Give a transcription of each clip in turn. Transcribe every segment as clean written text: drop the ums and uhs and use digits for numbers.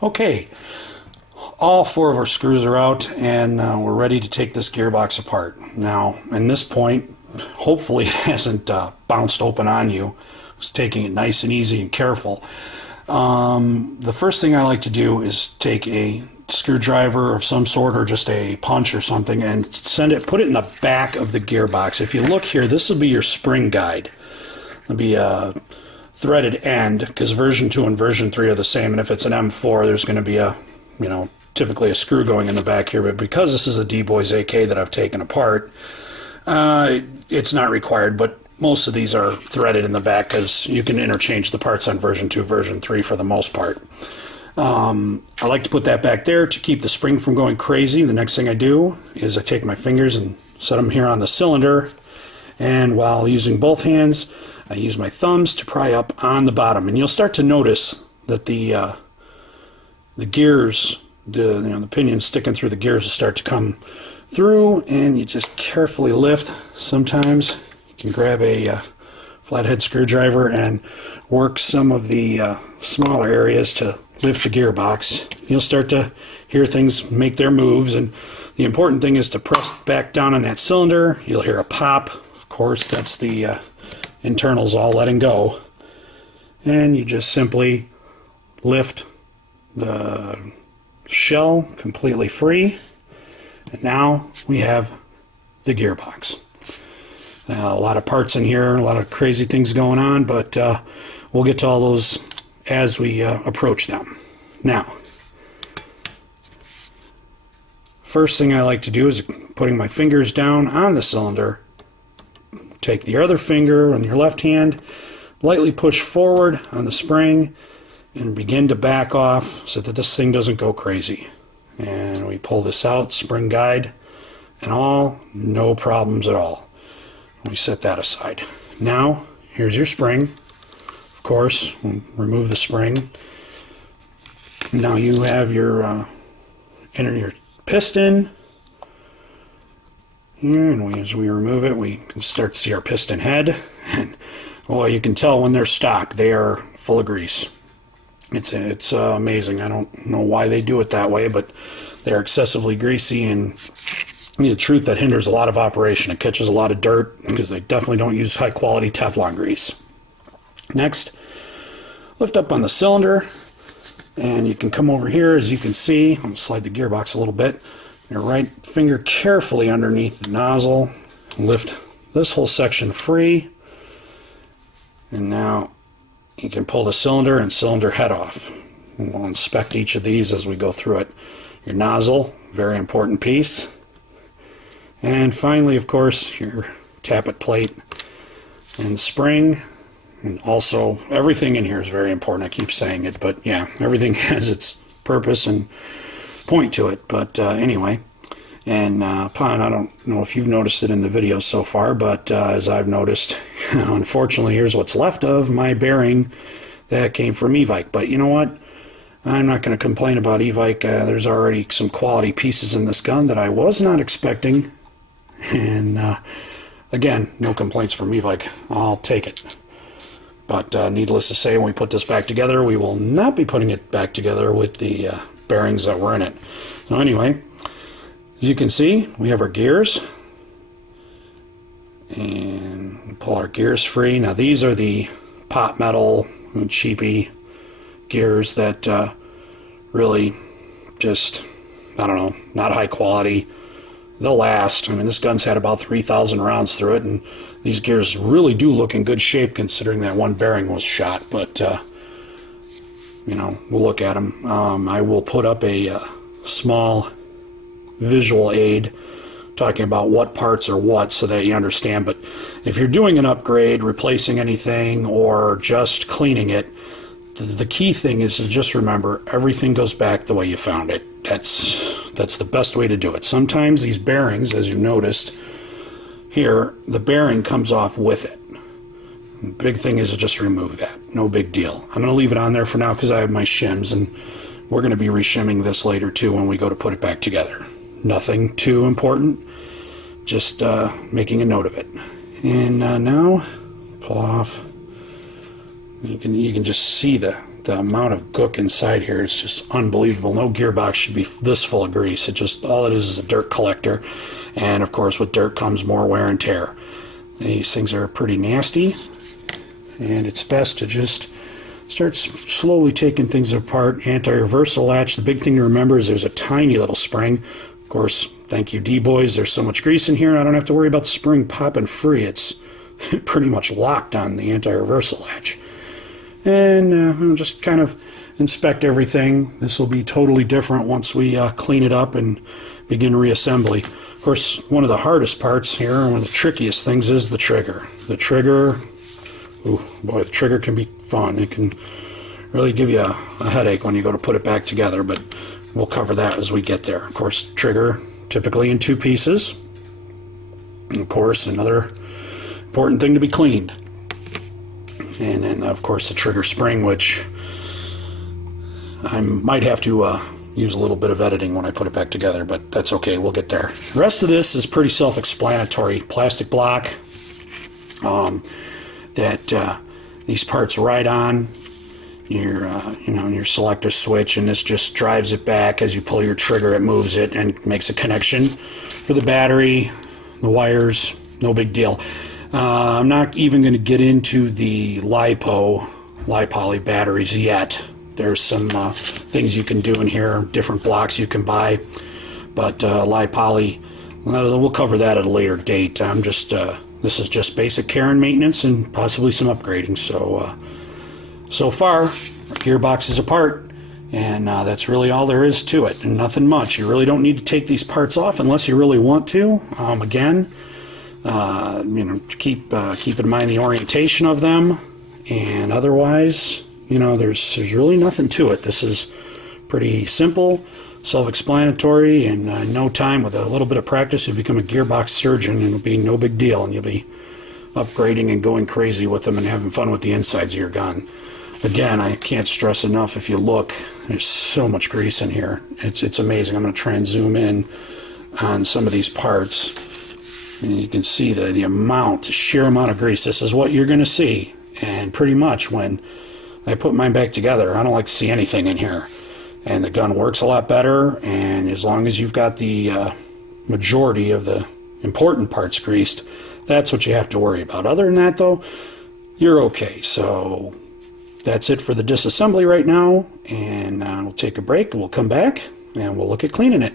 Okay, all 4 of our screws are out, and we're ready to take this gearbox apart. Now, in this point, hopefully it hasn't bounced open on you. I was taking it nice and easy and careful. The first thing I like to do is take a screwdriver of some sort, or just a punch or something, and put it in the back of the gearbox. If you look here, this will be your spring guide. It'll be a threaded end, because version 2 and version 3 are the same, and if it's an M4, there's going to be a, typically a screw going in the back here, but because this is a D-Boys AK that I've taken apart, it's not required, but most of these are threaded in the back because you can interchange the parts on version 2, version 3 for the most part. I like to put that back there to keep the spring from going crazy. The next thing I do is I take my fingers and set them here on the cylinder, and while using both hands, I use my thumbs to pry up on the bottom. And you'll start to notice that the gears, the pinions sticking through the gears will start to come through, and you just carefully lift. Sometimes you can grab a flathead screwdriver and work some of the smaller areas to lift the gearbox. You'll start to hear things make their moves, and the important thing is to press back down on that cylinder. You'll hear a pop. Of course, that's the internals all letting go. And you just simply lift the shell completely free, and now we have the gearbox. A lot of parts in here, a lot of crazy things going on, but we'll get to all those as we approach them. Now, first thing I like to do is putting my fingers down on the cylinder. Take the other finger on your left hand, lightly push forward on the spring, and begin to back off so that this thing doesn't go crazy. And we pull this out, spring guide and all, no problems at all. We set that aside. Now, here's your spring. Of course, we'll remove the spring. Now you have your your piston. And as we remove it, we can start to see our piston head. And well, you can tell when they're stock, they are full of grease. It's amazing. I don't know why they do it that way, but they're excessively greasy, and the truth, that hinders a lot of operation. It catches a lot of dirt because they definitely don't use high quality Teflon grease. Next, lift up on the cylinder, and you can come over here. As you can see, I'm going to slide the gearbox a little bit. Your right finger carefully underneath the nozzle, lift this whole section free, and now you can pull the cylinder and cylinder head off. And we'll inspect each of these as we go through it. Your nozzle, very important piece. And finally, of course, your tappet plate and spring. And also, everything in here is very important. I keep saying it, but yeah, everything has its purpose and point to it. But anyway, and Pon, I don't know if you've noticed it in the video so far, but as I've noticed, unfortunately, here's what's left of my bearing that came from Evike. But you know what? I'm not going to complain about Evike. There's already some quality pieces in this gun that I was not expecting. And again, no complaints from Evike. I'll take it. But needless to say, when we put this back together, we will not be putting it back together with the bearings that were in it. So anyway, as you can see, we have our gears. And pull our gears free. Now these are the pot metal, cheapy gears that really just, I don't know, not high quality. They'll last. I mean, this gun's had about 3,000 rounds through it, and these gears really do look in good shape considering that one bearing was shot. But we'll look at them. I will put up a small visual aid talking about what parts are what so that you understand. But if you're doing an upgrade, replacing anything, or just cleaning it, the key thing is to just remember everything goes back the way you found it. That's the best way to do it. Sometimes these bearings, as you noticed here, the bearing comes off with it. The big thing is to just remove that. No big deal. I'm going to leave it on there for now because I have my shims, and we're going to be reshimming this later too when we go to put it back together. Nothing too important, just making a note of it. And now pull off. You can just see the the amount of gook inside here is just unbelievable. No gearbox should be this full of grease. It just, all it is a dirt collector. And of course with dirt comes more wear and tear. These things are pretty nasty, and it's best to just start slowly taking things apart. Anti-reversal latch, the big thing to remember is there's a tiny little spring. Of course, thank you D-boys, there's so much grease in here I don't have to worry about the spring popping free. It's pretty much locked on the anti-reversal latch. And I'll just kind of inspect everything. This will be totally different once we clean it up and begin reassembly. Of course, one of the hardest parts here, one of the trickiest things, is the trigger. The trigger, ooh, boy, the trigger can be fun. It can really give you a headache when you go to put it back together, but we'll cover that as we get there. Of course, trigger typically in 2 pieces. And of course, another important thing to be cleaned. And then, of course, the trigger spring, which I might have to use a little bit of editing when I put it back together, but that's okay, we'll get there. The rest of this is pretty self-explanatory. Plastic block that these parts ride on your your selector switch, and this just drives it back. As you pull your trigger, it moves it and makes a connection for the battery, the wires. No big deal. I'm not even going to get into the LiPo batteries yet. There's some things you can do in here, different blocks you can buy, but LiPoly, we'll cover that at a later date. This is just basic care and maintenance and possibly some upgrading. So far, our gearbox is apart, and that's really all there is to it, and nothing much. You really don't need to take these parts off unless you really want to. Again, keep in mind the orientation of them, and otherwise, there's really nothing to it. This is pretty simple, self-explanatory, and in no time, with a little bit of practice, you'll become a gearbox surgeon, and it'll be no big deal, and you'll be upgrading and going crazy with them and having fun with the insides of your gun. Again, I can't stress enough, if you look, there's so much grease in here. It's amazing. I'm going to try and zoom in on some of these parts, and you can see the sheer amount of grease. This is what you're going to see, and pretty much when I put mine back together, I don't like to see anything in here. And the gun works a lot better, and as long as you've got the majority of the important parts greased, that's what you have to worry about. Other than that, though, you're okay. So that's it for the disassembly right now, and we'll take a break, and we'll come back, and we'll look at cleaning it.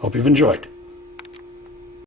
Hope you've enjoyed.